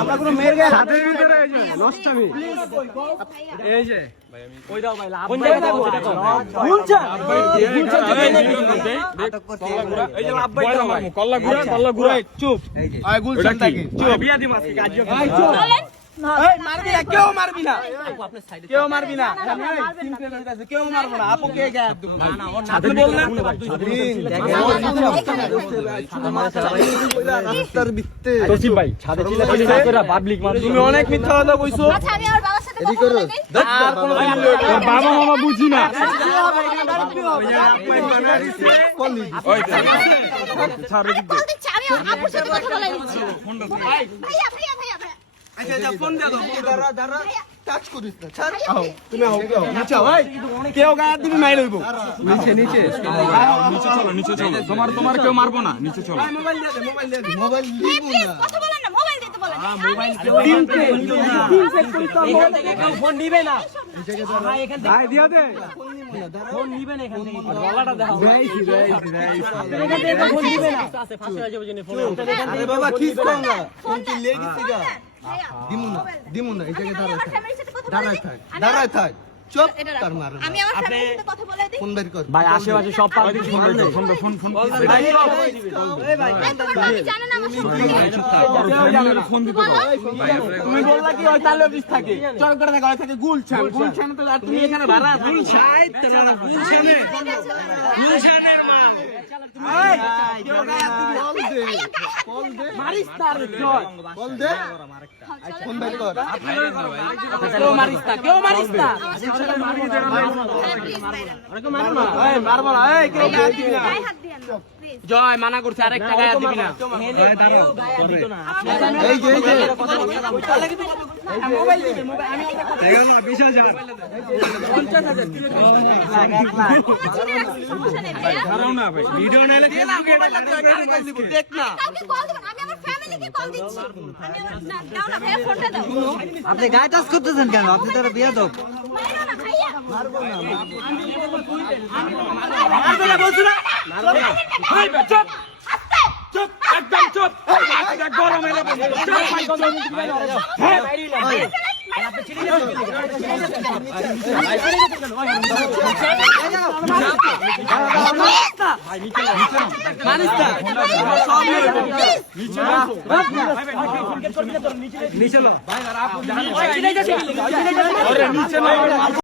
আমরা কোনো মেয়ের গায়ে হাতের ভিতরে এই যে নষ্টামি এই যে ওই দাও ভাই লাভ ভাই গুলচা এই যে লাভ ভাই কল্লা ঘুরা চুপ আয় গুলচা থাকে চুপ বিয়া দি মাসকে কাজ ভাই চুপ এই মারবি না কেউ মারবি না কেউ মারবি না কেউ মারবো না আপু কে গায়ে হাত দেবো না ওর ছাদে বল না রাস্তার ভিতরে তোসিফ ভাই ছাদে ছিল তোরা পাবলিক মানুষ তুমি অনেক মিথ্যা কথা কইছো আচ্ছা আমি আর বাবার সাথে কথা বলি আর কোন বাবা মামা বুঝি না ওই ছাড় দিক বলতে চাই আমি আপুর সাথে কথা বলে নিচ্ছি ভাইয়া আচ্ছা ফোন দে দাও দাঁড়া টাচ করিস না ছাড় তুমি আও নিচে ভাই কেউ গায়ে দিবি মাই লইব নিচে চলো তোমার কেউ মারবো না নিচে চলো মোবাইল দে মোবাইল দিব না কথা বলেন না মোবাইল দিতে বলেন মোবাইল সেট করিস তো মোবাইল থেকে কেউ ফোন নিবে না ভাই এখান থেকে ভাই দিয়া দে ফোন নিবে না এখান থেকে গলাটা দাও রাইছি এখান থেকে ফোন নিবে না আছে ফাঁসি হয়ে যাবে জেনে ফোন আরে বাবা কিস কর না ফোন কি লেগেছে গা দিমু না এই জায়গায় দাঁড়ায় থাক চুপ তার মার আমি আমার ফ্যামিলির সাথে কথা বলে দেই ফোন বের কর ভাই আশেপাশে সব পাবলিক ফোন ভাই এই ভাই আপনি জানেন আমার সম্পর্কে ফোন দিতে তুমি বললা কি ওই তালে অফিস থাকে চল করে থাকে ওই থাকে গুলছান তো আর তুমি এখানে ভাড়া গুলছাই তোরা গুলছানের মা এই কেউ গায়ে বল দে মারিস তার জয় বল দে ফোন বের কর কেউ মারিস না মারবো না এই কেউ গায়ে দিবি না গায়ে হাত দিয়েন না প্লিজ জয় মানা করছে আরেকটা গায়ে দিবি না এই যে মোবাইল দিবি মোবাইল আমি একটা কথা দেখো না 20000 সমস্যা নেই ভাইয়া দাঁড়াও না ভাই ভিডিও নাইলে দে না মোবাইলটা দিও কালকে দিব দেখ না কাউকে কল দিবেন আমি আমার ফ্যামিলিকে কল দিচ্ছি আমি আমার না দাও না ভাইয়া ফোনটা দাও আপনি গায়ে টাচ করতেছেন কেন? আপনি তো বিয়াদব। মারো না ভাইয়া মারবো না মারবে না বলছ না ভাই চুপ আস্তে চুপ একদম চুপ এটা গরম এলে হ্যাঁ নিচে